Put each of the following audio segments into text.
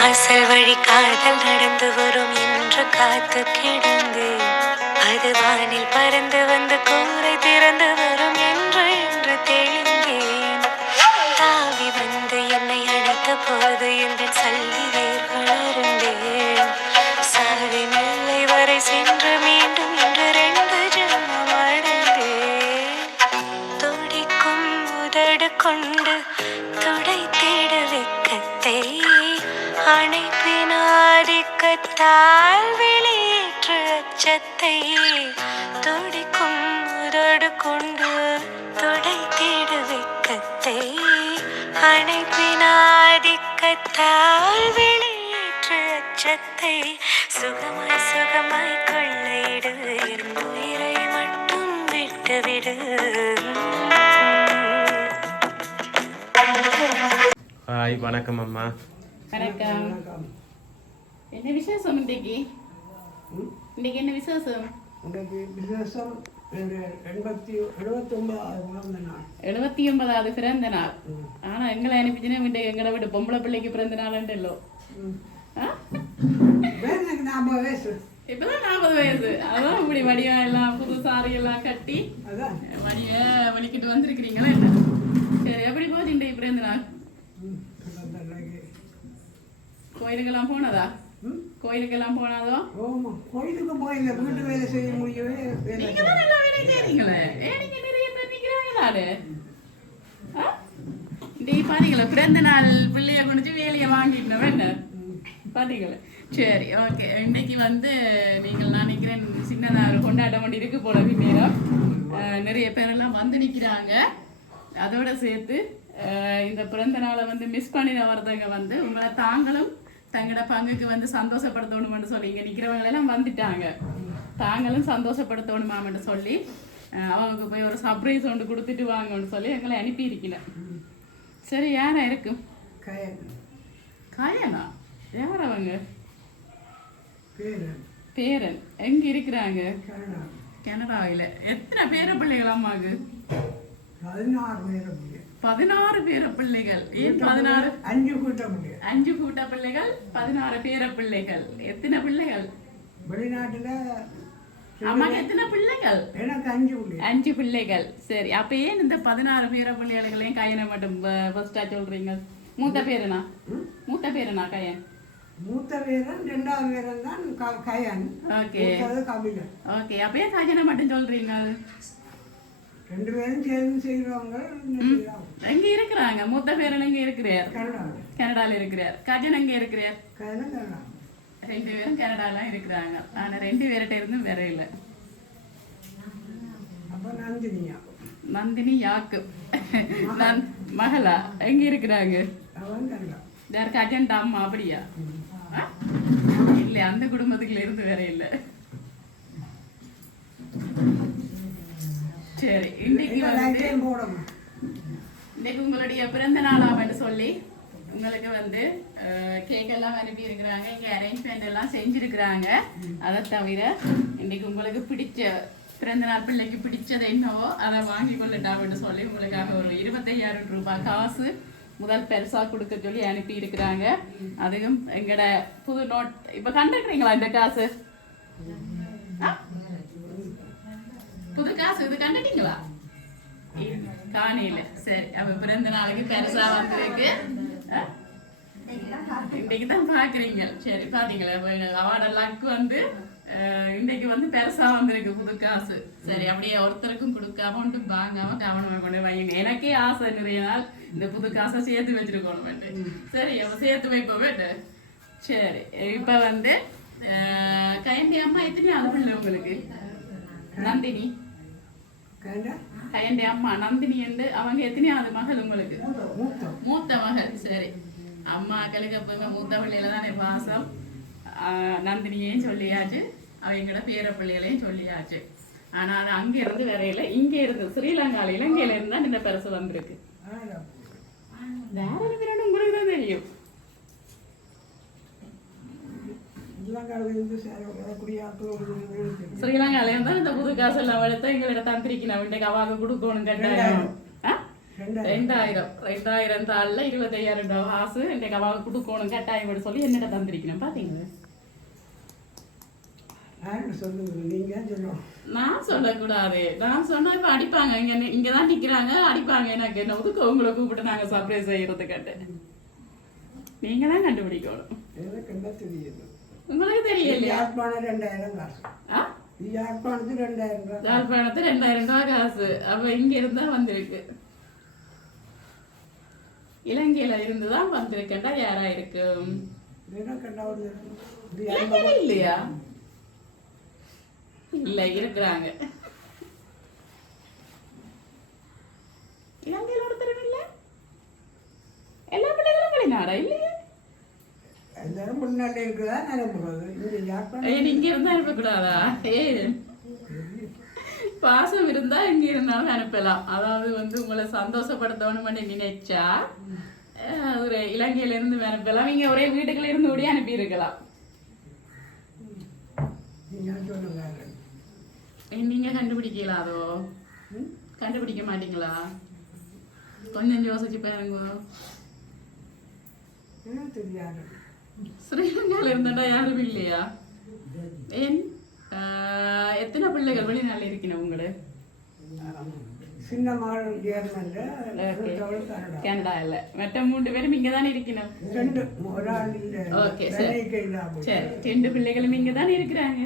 வாசல் வழி காதல் நடந்து வரும் என்று காத்து கிடந்து அது வானில் பறந்து வந்து கூரை திறந்து வரும் என்று என்று தெளிந்தேன். தாவி வந்து என்னை அழைத்த போது என்று சல்லி அச்சத்தை துடிக்கும் உதடு கொண்டு துடைத்திட வெக்கத்தை. அணைப்பின் ஆதிக்கத்தால் வெளியேற்று அச்சத்தை சுகமாய் சுகமாய் கொள்ளையிடு. என் உயிரை மட்டும் விட்டுவிடு. ஹாய் வணக்கம் அம்மா. வணக்கம். என்ன விசேஷம் இன்னைக்கு? இன்னைக்கு என்ன விசேஷம்? உனக்கு விசேஷம் எண்பத்தி எழுபத்தி ஒன்பதாவது பிறந்த நாள். எழுபத்தி ஒன்பதாவது பிறந்த நாள். ஆனா எங்களை அனுப்பிச்சுன்னா வீட்டு எங்களை விட்டு பொம்பளை பிள்ளைக்கு பிறந்த வேற எனக்கு நாற்பது வயசு. இப்பதான் நாற்பது வயசு. அதான் இப்படி வடிவம் எல்லாம் புது சாரி எல்லாம் கட்டி வடிவ வலிக்கிட்டு வந்திருக்கிறீங்களா என்ன? சரி எப்படி போச்சு இன்றைக்கு பிறந்த நாள். கோயிலுக்கெல்லாம் போனதா? கோயிலுக்கெல்லாம் போனாதோ? ஆமா கோயிலுக்கு போயில வீட்டு வேலை செய்ய முடியவே வேலை நீங்க தான் எல்லா வேலையும் செய்றீங்களே ஏன் நீங்க நிறைய பேர் நிக்கிறாங்க நாடு நீ பாத்தீங்களா? பிறந்த நாள் பிள்ளைய குடிச்சு வேலையை வாங்கிட்டோம். என்ன? பாத்தீங்களா? சரி ஓகே. இன்னைக்கு வந்து நீங்கள் நான் நினைக்கிறேன் சின்னதா ஒரு கொண்டாட்டம் ஒன்று இருக்கு போல அஹ், நிறைய பேரெல்லாம் வந்து நிக்கிறாங்க. அதோட சேர்த்து இந்த பிறந்த நாளை வந்து மிஸ் பண்ணின வரதங்க வந்து உங்களை தாங்களும் தங்களோட பங்குக்கு வந்து சந்தோஷப்படுத்தணும்னு சொல்லி இங்க நிக்கிறவங்க எல்லாம் வந்துட்டாங்க. தாங்களும் சந்தோஷப்படுத்தணுமாம்னு சொல்லி அவங்க போய் ஒரு சர்ப்ரைஸ் ஒன்று கொடுத்துட்டு வாங்கன்னு சொல்லி எங்களை அனுப்பி இருக்கிறேன் சரி யாரா இருக்கும் கயன் யார் அவங்க? பேரன். எங்க இருக்கிறாங்க? கனடா. கனடாவில். எத்தனை பேர பிள்ளைகள் அம்மாக்கு பதினாறு பேரை முடியும் பதினாறு பேர பிள்ளைகள். ஏன் பதினாறு? அஞ்சு கூட்ட முடியும் அஞ்சு கூட்ட பிள்ளைகள் பதினாறு பேர பிள்ளைகள். எத்தனை பிள்ளைகள்? வெளிநாட்டுல அம்மாக்கு எத்தனை பிள்ளைகள்? எனக்கு அஞ்சு முடியும் அஞ்சு பிள்ளைகள். சரி அப்ப ஏன் இந்த பதினாறு பேர பிள்ளைகளையும் கையனை மட்டும் ஃபர்ஸ்டா சொல்றீங்க? மூத்த பேருனா? மூத்த பேருனா கையன்? மூத்த வீரன் ரெண்டாவது வீரன் தான் கயன். ஓகே. கபிலன். ஓகே அப்ப ஏன் கையனை மட்டும் சொல்றீங்க? ரெண்டு பேரும் சேர்ந்து செய்யலாம் எங்க இருக்கிறாங்க. மூத்த பேரன் எங்க இருக்கிறார். கனடா. கனடால இருக்கிறார். கஜன் எங்க இருக்கிறார்? ரெண்டு பேரும் கனடால இருக்கிறாங்க. ஆனா ரெண்டு பேர்கிட்ட இருந்தும் வேற இல்லை. நந்தினி யாக்கு? மகளா. எங்க இருக்கிறாங்க? கஜன்டா அம்மா அப்படியா? இல்ல அந்த குடும்பத்துக்குள்ள இருந்து வேற இல்ல. சரி இன்னைக்கு வந்து இன்னைக்கு உங்களுடைய பிறந்த நாளாமன்னு சொல்லி உங்களுக்கு வந்து கேக் எல்லாம் அனுப்பி இருக்கிறாங்க. இங்க அரேஞ்ச்மெண்ட் எல்லாம் செஞ்சிருக்கிறாங்க. அதை தவிர இன்னைக்கு உங்களுக்கு பிடிச்ச பிறந்த நாள் பிள்ளைக்கு பிடிச்சது என்னவோ அதை வாங்கி கொள்ளட்டாம்னு சொல்லி உங்களுக்காக ஒரு இருபத்தையாயிரம் ரூபாய் காசு முதல் பெருசா கொடுக்க சொல்லி அனுப்பி இருக்கிறாங்க. அதுவும் எங்கட புது நோட் இப்ப கண்டுக்கிறீங்களா இந்த காசு? புது காசு இது கண்டுட்டீங்களா காணியில சரி அப்ப பிறந்த நாளைக்கு பெருசா வந்திருக்கு இன்னைக்கு தான் பாக்குறீங்க சரி பாத்தீங்களா அவார்ட லக் வந்து இன்னைக்கு வந்து பெருசா வந்திருக்கு புது காசு சரி அப்படியே ஒருத்தருக்கும் கொடுக்காம ஒன்றும் வாங்காம கவனம் கொண்டு வாங்க எனக்கே ஆசை நிறைய நாள் இந்த புது காசை சேர்த்து வச்சிருக்கணும் சரி சேர்த்து வைப்போம் சரி இப்ப வந்து கைண்டி அம்மா அம்மா எத்தனையாவது பிள்ளை உங்களுக்கு நந்தினி கயண்டி அம்மா நந்தினி என்று அவங்க எத்தனையாவது மகள் உங்களுக்கு? மூத்த மகள் சரி. அம்மாக்களுக்கு எப்பவுமே மூத்த பிள்ளையில தானே பாசம் ஆஹ் நந்தினியையும் சொல்லியாச்சு. அவங்களோட பேர பிள்ளைகளையும் சொல்லியாச்சு. ஆனா அது அங்க இருந்து வரையில இங்க இருந்து ஸ்ரீலங்கால இலங்கையில இருந்தா இந்த பரிசு வந்திருக்கு. வேற உங்களுக்கு தான் தெரியும் இலங்காவிலிருந்து சேர வரக்கூடிய ஆட்கள் ஒரு இருக்கு. ஸ்ரீலங்கால இருந்தா இந்த புது காசு எல்லாம் எடுத்து எங்கள்கிட்ட தந்திரிக்கணும் இன்றைக்கு அவாக கொடுக்கணும் ரெண்டாயிரம். ரெண்டாயிரம். ரெண்டாயிரம். தாள்ல இருபத்தையாயிரம் ரூபாய் காசு என் அவாவுக்கு கொடுக்கணும் கட்டாயம் சொல்லி என்னிட தந்திருக்கணும். சொல்லணும்? நான் சொல்லக்கூடாது. நான் சொன்னா இப்ப அடிப்பாங்க. இங்க இங்க தான் நிக்கிறாங்க. அடிப்பாங்க. எனக்கு என்ன ஒதுக்க? உங்களை கூப்பிட்டு நாங்க சர்ப்ரைஸ் செய்யறது கட்டு நீங்க தான் கண்டுபிடிக்கணும். எனக்கு என்ன தெரியுது? உங்களுக்கு தெரியலையா யாழ்ப்பாணம் ரெண்டாயிரம் காசு ஆ? யாழ்ப்பாணத்துக்கு ரெண்டாயிரம் ரூபாய் யாழ்ப்பாணத்து ரெண்டாயிரம் ரூபாய் காசு அப்ப இங்க இருந்தா வந்திருக்கு இலங்கையில இருந்துதான் வந்திருக்கேன்டா யாரா இருக்கும் இல்லையா இல்ல இருக்கிறாங்க இலங்கையில ஒருத்தரும் இல்ல எல்லா பிள்ளைகளும் வெளிநாடா இல்லையா எல்லாரும் முன்னாடி இருக்குதா நிரம்புறது நீங்க இருந்தா அனுப்பக்கூடாதா ஏ பாசம் இருந்தா எங்க இருந்தாலும் அனுப்பலாம் அதாவது வந்து உங்களை சந்தோஷப்படுத்தணும்னு நினைச்சா ஒரு இலங்கையில இருந்து அனுப்பலாம் நீங்க ஒரே வீட்டுக்குள்ள இருந்து ஓடி அனுப்பி இருக்கலாம் நீங்க கண்டுபிடிக்கலாம் அதோ? கண்டுபிடிக்க மாட்டீங்களா? கொஞ்சம் யோசிச்சு பாருங்க. தெரியாது. ஸ்ரீலங்கால இருந்தா யாரும் இல்லையா ஏன் எத்தனை பிள்ளைகள் வெளிநாட்டுல இருக்கணும் உங்களு சின்ன மகள் கனடா இல்ல மற்ற மூன்று பேரும் இங்க தானே இருக்கணும் ரெண்டு ஒரு ஆள் இல்லை Okay, சரி. வேலைக்கு இல்லாம சரி ரெண்டு பிள்ளைகளும் இங்க தானே இருக்கிறாங்க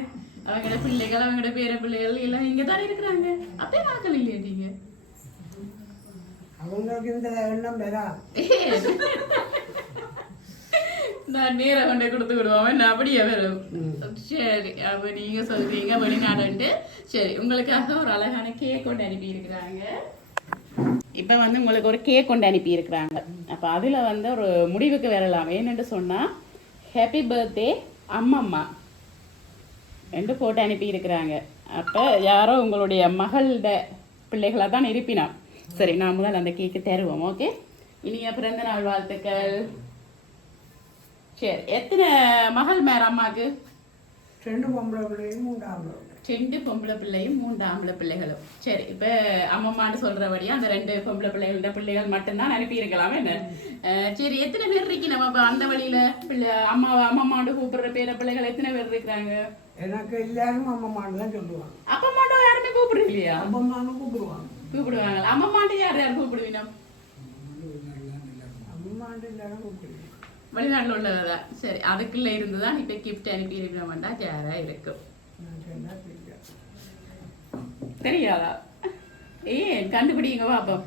அவங்களோட பிள்ளைகள் அவங்களோட பேர பிள்ளைகள் எல்லாம் இங்க தானே இருக்கிறாங்க அப்படியே நாட்கள் இல்லையா நீங்க அவங்களுக்கு இந்த எண்ணம் வரா நான் நேரா கொண்டே கொடுத்து விடுவோம். நான் அப்படியே வரும். சரி அப்ப நீங்க சொல்றீங்க வெளிநாடுன்ட்டு. சரி உங்களுக்காக ஒரு அழகான கேக் கொண்டு அனுப்பி இருக்கிறாங்க இப்போ வந்து உங்களுக்கு ஒரு கேக் கொண்டு அனுப்பி இருக்கிறாங்க அப்போ அதில் வந்து ஒரு முடிவுக்கு வரலாம். ஏன்னு சொன்னால் ஹாப்பி பர்த்டே அம்மம்மா. என்று போட்டு அனுப்பி இருக்கிறாங்க அப்போ யாரோ உங்களுடைய மகளோட பிள்ளைகளாக தான் இருப்பினா சரி நான் முதல்ல அந்த கேக்கு தருவோம் ஓகே இனிய பிறந்த நாள் வாழ்த்துக்கள். சரி எத்தனை மகள் மேர அம்மாக்கு? ரெண்டு பொம்பளை பிள்ளையும் மூணு ஆம்பளை. ரெண்டு பொம்பளை பிள்ளையும் மூன்று ஆம்பளை பிள்ளைகளும். சரி இப்போ அம்மம்மான்னு சொல்றபடியா அந்த ரெண்டு பொம்பளை பிள்ளைகளோட பிள்ளைகள் மட்டும்தான் அனுப்பி இருக்கலாம் என்ன சரி எத்தனை பேர் இருக்கு நம்ம அந்த வழியில பிள்ளை அம்மா அம்மம்மாண்டு கூப்பிடுற பேர பிள்ளைகள் எத்தனை பேர் இருக்கிறாங்க? எனக்கு எல்லாரும் அம்மம்மான்னு தான் சொல்லுவாங்க. அப்பம்மாண்டோ யாருமே கூப்பிடுறது இல்லையா அம்மம்மான்னு கூப்பிடுவாங்க. கூப்பிடுவாங்க. அம்மம்மாண்டு யார் யார் கூப்பிடுவீங்க? அம்மாண்டு எல்லாரும் கூப்பிடுவாங்க வெளிநாட்டில் உள்ளதா சரி அதுக்குள்ள இருந்து தான் இப்போ கிஃப்ட் அனுப்பி இருக்கிறவன்டா ஜாரா இருக்கும். தெரியாதா? ஏன் கண்டுபிடிங்க பாப்போம்.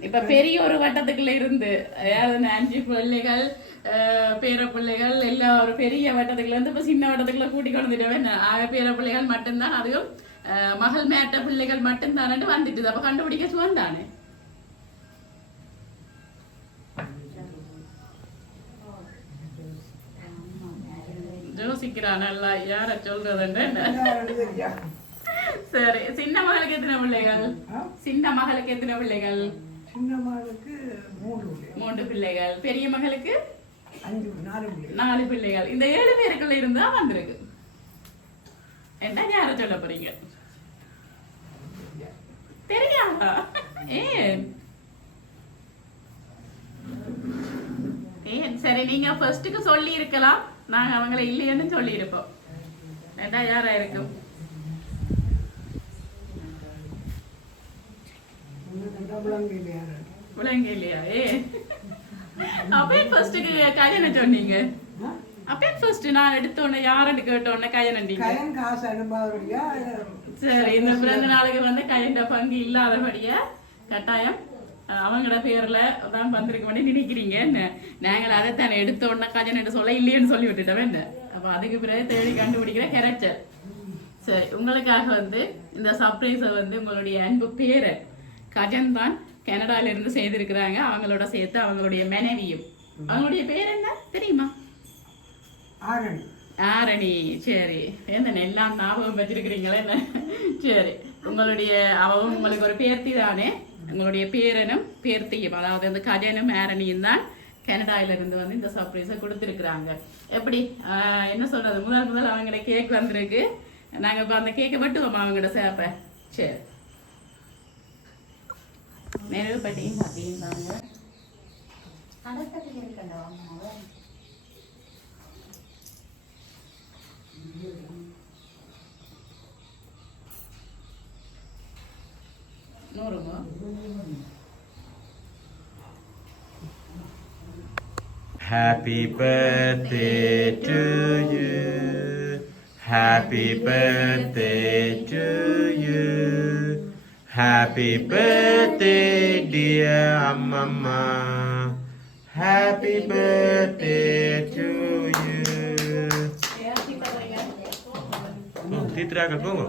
இப்ப பெரிய ஒரு வட்டத்துக்குள்ள இருந்து அதாவது அஞ்சு பிள்ளைகள் அஹ், பேர பிள்ளைகள் எல்லாம் ஒரு பெரிய வட்டத்துக்குள்ள இருந்து இப்ப சின்ன வட்டத்துக்குள்ள கூட்டி கொண்டுட்டவன் ஆக பேர பிள்ளைகள் மட்டும்தான் அதுவும் அஹ், மகள் மேட்ட பிள்ளைகள் மட்டும்தான் வந்துட்டு அப்ப கண்டுபிடிக்க சுவந்தானே நல்லா யார சொல்றதுன்னு? சரி சின்ன மகளுக்கு எத்தனை பிள்ளைகள்? சின்ன மகளுக்கு எத்தனை பிள்ளைகள்? சின்ன மகளுக்கு மூன்று பிள்ளைகள். பெரிய மகளுக்கு? நாலு பிள்ளைகள். இந்த ஏழு பேருக்குள்ள இருந்தா வந்திருக்கு. என்ன யார சொல்ல போறீங்க? தெரியாதா? ஏன் ஏன் சரி நீங்க ஃபர்ஸ்ட்டுக்கு சொல்லி இருக்கலாம் நாங்க அவங்கள இல்லைன்னு சொல்லி இருப்போம் ஏண்டா யாரா இருக்கும்? விளங்கு இல்லையா? ஏ. அப்பே ஃபர்ஸ்ட்டுக்கு கல்யாணம் சொன்னீங்க? அப்பே ஃபர்ஸ்ட் நான் எடுத்த உடனே யாருன்னு கேட்ட உடனே கல்யாணம் கயன் காசு அனுப்பாதபடியா? சரி இந்த பிறந்த நாளுக்கு வந்து கைண்ட பங்கு இல்லாதபடியா? கட்டாயம். அவங்களோட பேர்ல தான் வந்திருக்க வேண்டிய நினைக்கிறீங்க நாங்கள் அதை தானே எடுத்த உடனே கஜன் சொல்ல இல்லையேன்னு சொல்லி விட்டுட்டோம் என்ன? அப்ப அதுக்கு பிறகு தேடி கண்டுபிடிக்கிற கேரக்டர் சரி உங்களுக்காக வந்து இந்த சர்ப்ரைஸை வந்து உங்களுடைய அன்பு பேரன் கஜன் தான் கனடால இருந்து செய்திருக்கிறாங்க. அவங்களோட சேர்த்து அவங்களுடைய மனைவியும். அவங்களுடைய பேர் என்ன? தெரியுமா? ஆரணி. ஆரணி. சரி. என்ன எல்லாம் ஞாபகம் வச்சிருக்கிறீங்களே என்ன? சரி. உங்களுடைய அவவும் உங்களுக்கு ஒரு பேர்த்தி தானே? உங்களுடைய பேரனும் பேர்த்தியும் அதாவது அந்த கஜனும் ஆரணியும் தான் கனடாயிலிருந்து வந்து இந்த சர்ப்ரைஸை கொடுத்துருக்குறாங்க. எப்படி? என்ன சொல்கிறது முதல் முதல் அவங்கள கேக் வந்திருக்கு. நாங்கள் இப்போ அந்த கேக்கை வெட்டுவோமா அவங்ககிட்ட சேப்ப சரி. நிறைவு பட்டியும் அப்படின்றாங்க நூறுங்க Happy birthday to you. Happy birthday to you. Happy birthday, dear Amma. Happy birthday to you. தீத்ராக்கள் போங்க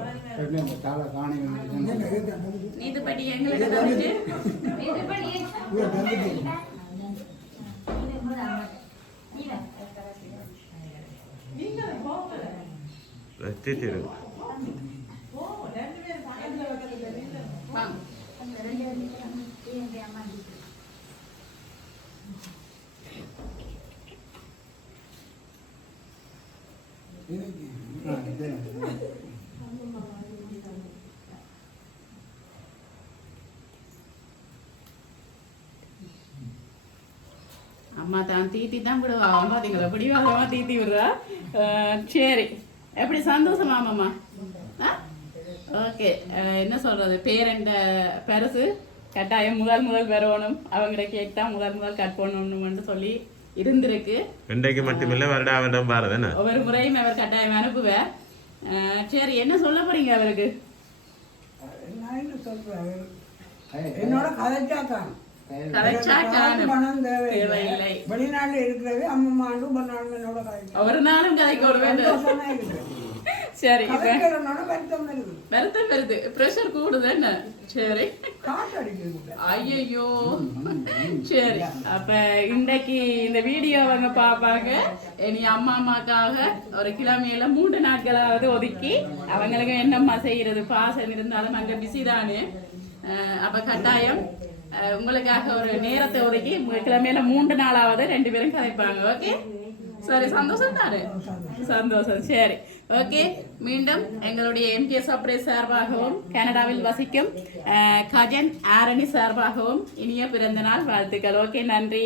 நீது பட்டி எங்களுக்கு தீத்திரு வாங்க. அம்மா தான் தீட்டி தான் விடுவா. பாத்தீங்களா பிடிவாதமா தீட்டி விடுறா. சரி. எப்படி சந்தோஷமா மாமா ஓகே. என்ன சொல்றது? பேரண்ட பரிசு. கட்டாயம் முதல் முதல் வரணும் அவங்கள கேக் தான் முதல் முதல் கட் பண்ணணும்னு சொல்லி இருந்திருக்கு. இன்றைக்கு மட்டுமில்லை வருடா வருடம் பாரது என்ன ஒவ்வொரு முறையும் அவர் கட்டாயம் அனுப்புவார் அஹ் சரி என்ன சொல்ல போறீங்க அவருக்கு? என்னோட கதைச்சாத்தான். வெளிநாட்டுல இருக்கிறது அம்மா ஆண்டு பண்ணாலும் என்னோட கதைச்சா ஒரு நாளும் கதைக்கு ஒரு வேண்டும். சந்தோஷமா இருக்குது சரி இப்ப கதைக்கிறனோட வருத்தம் இருக்குது வருத்தம் வருது. ப்ரெஷர் கூடுது என்ன? சரி. காசு அடிக்குது. ஐயோ சரி அப்ப இன்னைக்கு இந்த வீடியோ அவங்க இனி அம்மா அம்மாக்காக ஒரு கிழமையில மூன்று நாட்களாவது ஒதுக்கி அவங்களுக்கு என்னம்மா செய்யறது? பாசம் இருந்தாலும் அங்க பிஸி தானே. அப்ப கட்டாயம் உங்களுக்காக ஒரு நேரத்தை ஒதுக்கி கிழமையில மூன்று நாளாவது ரெண்டு பேரும் கதைப்பாங்க ஓகே சரி சந்தோஷம் தானே? சந்தோஷம் சரி. ஓகே மீண்டும் எங்களுடைய எம்கே சப்ரே சார்பாகவும் கனடாவில் வசிக்கும் கஜன் ஆரணி சார்பாகவும் இனிய பிறந்த நாள் வாழ்த்துக்கள் ஓகே நன்றி.